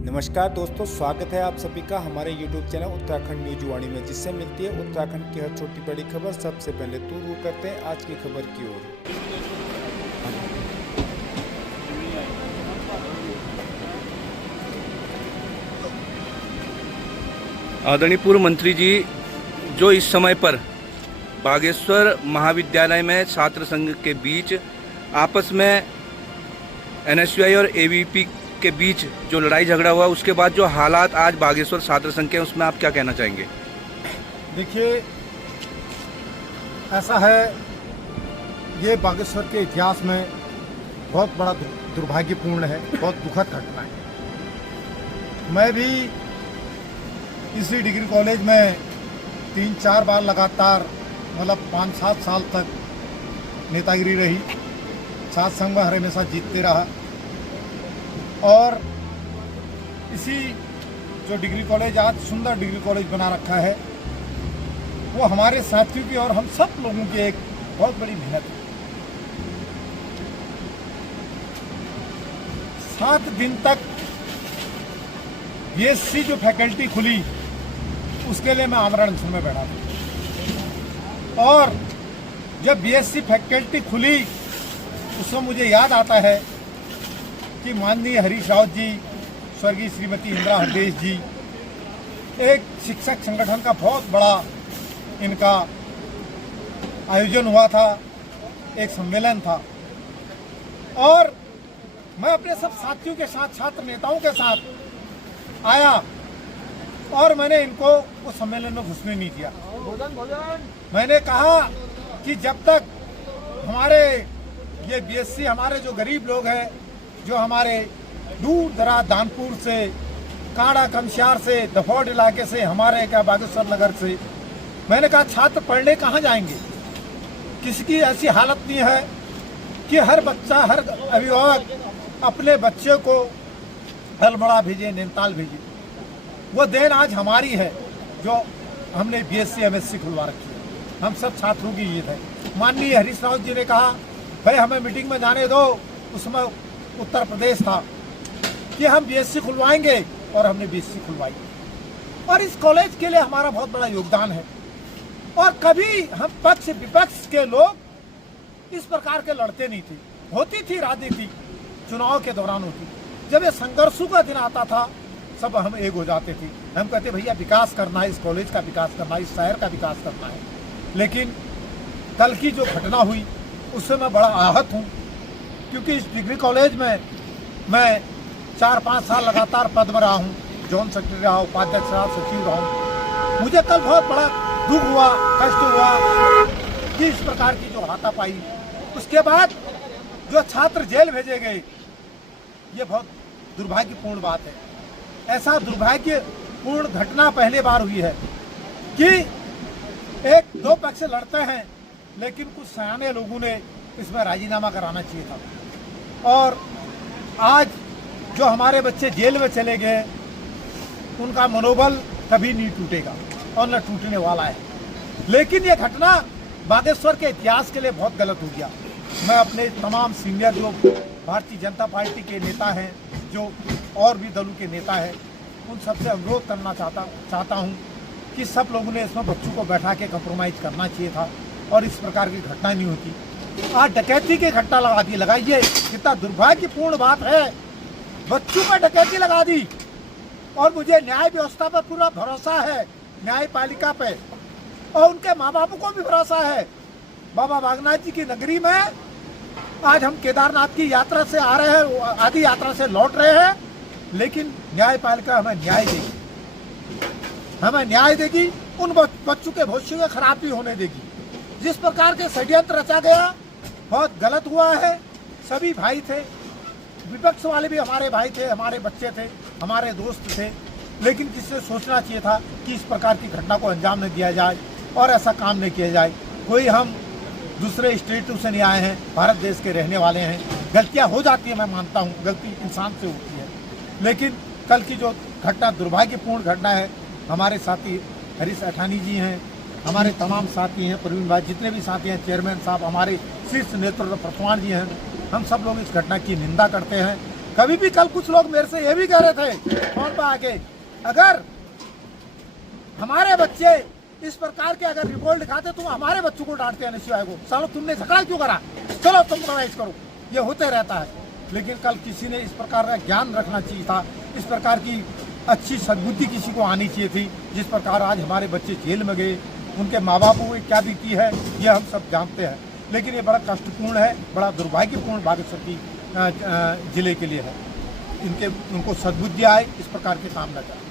नमस्कार दोस्तों, स्वागत है आप सभी का हमारे YouTube चैनल उत्तराखंड न्यूज वाणी में, जिससे मिलती है उत्तराखंड की हर छोटी बड़ी खबर सबसे पहले। तो रुक करते हैं आज की खबर की ओर। आदरणीय पूर्व मंत्री जी, जो इस समय पर बागेश्वर महाविद्यालय में छात्र संघ के बीच आपस में NSUI और AVP के बीच जो लड़ाई झगड़ा हुआ, उसके बाद जो हालात आज बागेश्वर छात्र संघ के हैं, उसमें आप क्या कहना चाहेंगे? देखिए, ऐसा है, ये बागेश्वर के इतिहास में बहुत बड़ा दुर्भाग्यपूर्ण है, बहुत दुखद घटना है। मैं भी इसी डिग्री कॉलेज में 3-4 बार लगातार मतलब 5-7 साल तक नेतागिरी रही। छात्र संघ में हमेशा जीतते रहा और इसी जो डिग्री कॉलेज आज सुंदर डिग्री कॉलेज बना रखा है, वो हमारे साथियों की और हम सब लोगों की एक बहुत बड़ी मेहनत है। 7 दिन तक BSc जो फैकल्टी खुली, उसके लिए मैं आमरण अनशन में बैठा था। और जब BSc फैकल्टी खुली, उसमें मुझे याद आता है कि माननीय हरीश रावत जी, स्वर्गीय श्रीमती इंदिरा हरदेश जी, एक शिक्षक संगठन का बहुत बड़ा इनका आयोजन हुआ था, एक सम्मेलन था। और मैं अपने सब साथियों के साथ, छात्र नेताओं के साथ आया और मैंने इनको उस सम्मेलन में घुसने नहीं दिया। मैंने कहा कि जब तक हमारे ये BSc, हमारे जो गरीब लोग हैं, जो हमारे दूर दराज दानपुर से, काड़ा कमश्यार से, दफौड इलाके से, हमारे क्या बागेश्वर नगर से, मैंने कहा छात्र पढ़ने कहाँ जाएंगे? किसी की ऐसी हालत नहीं है कि हर बच्चा, हर अभिभावक अपने बच्चे को अल्मोड़ा भेजे, नैनीताल भेजे। वो देन आज हमारी है जो हमने BSc MSc खुलवा रखी है। हम सब छात्रों की ये है। माननीय हरीश रावत जी ने कहा, भाई हमें मीटिंग में जाने दो, उसमें उत्तर प्रदेश था, कि हम BSc खुलवाएंगे, और हमने BSc खुलवाई। और इस कॉलेज के लिए हमारा बहुत बड़ा योगदान है। और कभी हम पक्ष विपक्ष के लोग इस प्रकार के लड़ते नहीं थे। होती थी राजनीति, चुनाव के दौरान होती। जब ये संघर्षों का दिन आता था, सब हम एक हो जाते थे। हम कहते भैया विकास करना है, इस कॉलेज का विकास करना है, इस शहर का विकास करना है। लेकिन कल की जो घटना हुई, उससे मैं बड़ा आहत हूँ, क्योंकि इस डिग्री कॉलेज में मैं 4-5 साल लगातार पद में रहा हूँ, जोन सेक्रेटरी रहा, उपाध्यक्ष रहा, सचिव रहा हूँ। मुझे कल बहुत बड़ा दुख हुआ, कष्ट हुआ कि इस प्रकार की जो हाथापाई। उसके बाद जो छात्र जेल भेजे गए, ये बहुत दुर्भाग्यपूर्ण बात है। ऐसा दुर्भाग्यपूर्ण घटना पहली बार हुई है कि 1-2 पक्ष लड़ते हैं, लेकिन कुछ सयाने लोगों ने इसमें राजीनामा कराना चाहिए था। और आज जो हमारे बच्चे जेल में चले गए, उनका मनोबल कभी नहीं टूटेगा और न टूटने वाला है। लेकिन ये घटना बागेश्वर के इतिहास के लिए बहुत गलत हो गया। मैं अपने तमाम सीनियर जो भारतीय जनता पार्टी के नेता हैं, जो और भी दलों के नेता हैं, उन सबसे अनुरोध करना चाहता हूँ कि सब लोगों ने इसमें बच्चों को बैठा के कंप्रोमाइज़ करना चाहिए था और इस प्रकार की घटना नहीं होती। आज डकैती की घटना लगाइए, कितना दुर्भाग्यपूर्ण बात है। बच्चों पर डकैती लगा दी। और मुझे न्याय व्यवस्था पर पूरा भरोसा है, न्यायपालिका पे, और उनके माँ बापों को भी भरोसा है। बाबा बागनाथ जी की नगरी में आज हम केदारनाथ की यात्रा से आ रहे हैं, आदि यात्रा से लौट रहे हैं, लेकिन न्यायपालिका हमें न्याय देगी, हमें न्याय देगी। उन बच्चों के भविष्य में खराबी होने देगी। जिस प्रकार के षड्यंत्र रचा गया, बहुत गलत हुआ है। सभी भाई थे, विपक्ष वाले भी हमारे भाई थे, हमारे बच्चे थे, हमारे दोस्त थे, लेकिन किसी सोचना चाहिए था कि इस प्रकार की घटना को अंजाम न दिया जाए और ऐसा काम नहीं किया जाए। कोई हम दूसरे स्टेटों से नहीं आए हैं, भारत देश के रहने वाले हैं। गलतियां हो जाती है, मैं मानता हूं, गलती इंसान से होती है। लेकिन कल की जो घटना दुर्भाग्यपूर्ण घटना है, हमारे साथी हरीश अठानी जी हैं, हमारे तमाम साथी हैं, प्रवीण भाई, जितने भी साथी हैं, चेयरमैन साहब, हमारे शीर्ष नेतृत्व प्रसवान जी हैं, हम सब लोग इस घटना की निंदा करते हैं कभी भी कल कुछ लोग मेरे से ये भी कह रहे थे फोन पर आके, अगर हमारे बच्चे इस प्रकार के अगर रिपोर्ट लिखाते तुम हमारे बच्चों को डांटते हैं NSUI को, सालो तुमने झगड़ा क्यों करा, चलो तुम प्रवाइज करो। ये होते रहता है। लेकिन कल किसी ने इस प्रकार का ज्ञान रखना चाहिए था, इस प्रकार की अच्छी सद्बुद्धि किसी को आनी चाहिए थी। जिस प्रकार आज हमारे बच्चे जेल में गए, उनके माँ बापों को क्या बीती है ये हम सब जानते हैं। लेकिन ये बड़ा कष्टपूर्ण है, बड़ा दुर्भाग्यपूर्ण बागेश्वर की जिले के लिए है। उनको सद्बुद्धि आए, इस प्रकार के काम न करें।